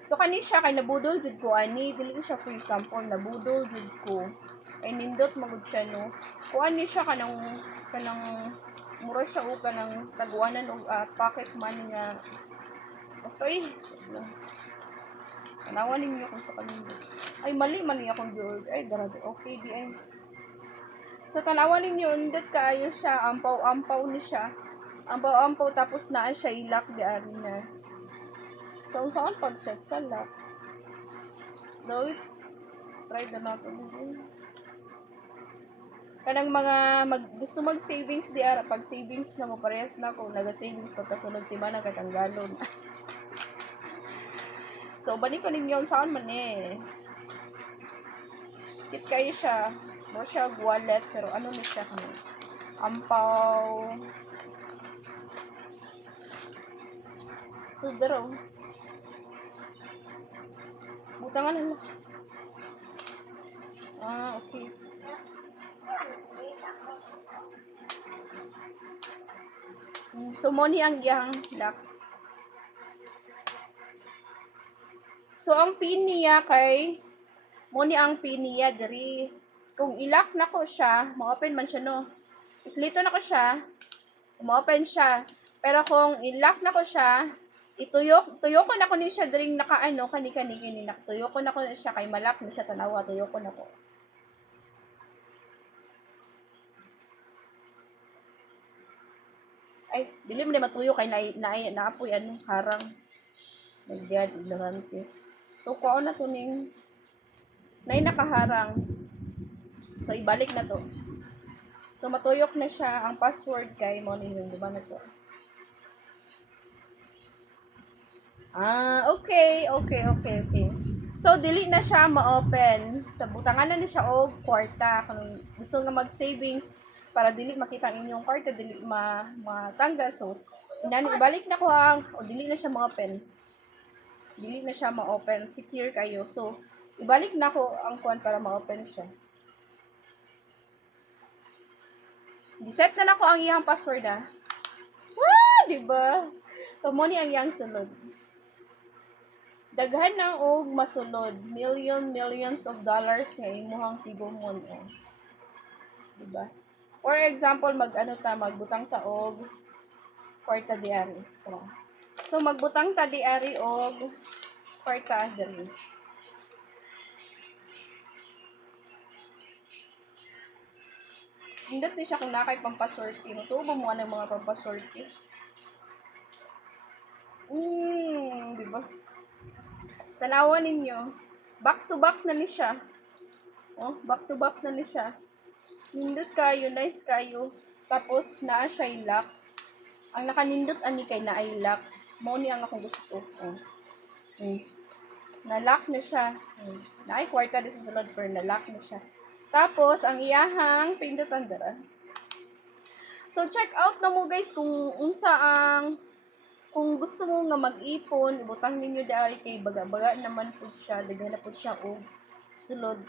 So kani siya kay nabudol jud ko ani, dili siya for example nabudol jud ko. Ay nindot magud siya no. Kuan ni siya kanang mura siya o kanang taguanan og pocket money nga. Basta tanawan ninyo kung sa kanindot. Ay mali man niya akong build. Ay grabe okay di ay. So tanawan ninyo indot kaayo siya, ampaw-ampaw ni siya. Ampaw-ampaw tapos naa siya ilak di ari na. So, saan pag-set sa lock? No, try na natin. Kanang mga gusto mag-savings di ara. Pag savings na mo, parehas na kung naga-savings pagkasunod si Mana katanggalon. So, balik ko ninyo saan man eh. Kit kayo siya. Mo siya wallet, pero ano ni siya kami? Ampaw. So, daraw. Butangan na lang. Okay. So, mo ni ang iyang lock. So, ang pin niya kay mo ni ang pin niya diri. Kung ilak na ko siya, ma-open man siya no. Islito na ko siya, ma-open siya. Pero kung ilak na ko siya, tuyo ko na ko ni siya diri nakaano kani tuyo ko na ko na siya kay malak ni siya tanawa, tuyo ko na ko. Ay, dili mo na matuyo kay naapoy ano, harang. Nagyad, ignorante. So, kuha na to ning nakaharang. So, ibalik na to. So, matuyok na siya. Ang password kay mo ninyo, di ba na to? Okay. So, dili na siya ma-open. So, butangan na siya o kwarta. Kung gusto nga mag-savings, para dili makita ang inyong kwarta, dili matanggal. So, ibalik na ko dili na siya ma-open. Dili na siya ma-open. Secure kayo. So, ibalik na ko ang kwan para ma-open siya. Set na ko ang iyang password diba? So, mo ni ang iyang sulod. Daghan na og masulod. Millions of dollars nga imuhang tigumon diba? For example, magbutang ta og kwarta diari. So, magbutang ta diari og kwarta diari. Hindot ni siya kung nakay pampaswerte. Matubo mo ng mga pampaswerte. Diba? Tanawan ninyo. Back to back na ni siya. Back to back na ni siya. Nindot kayo, nice kayo. Tapos, naa siya lock. Ang nakanindot ani kay naa lock. Mo ni ang akong gusto. Na-lock na siya. Naay kwarta di sa sulod pero na-lock na siya. Tapos, ang iyahang pindutan dara. So, check out na mo guys kung kung gusto mo nga mag-ipon, ibutang ninyo dahil kay baga-baga naman po siya, daghan na po siya sulod.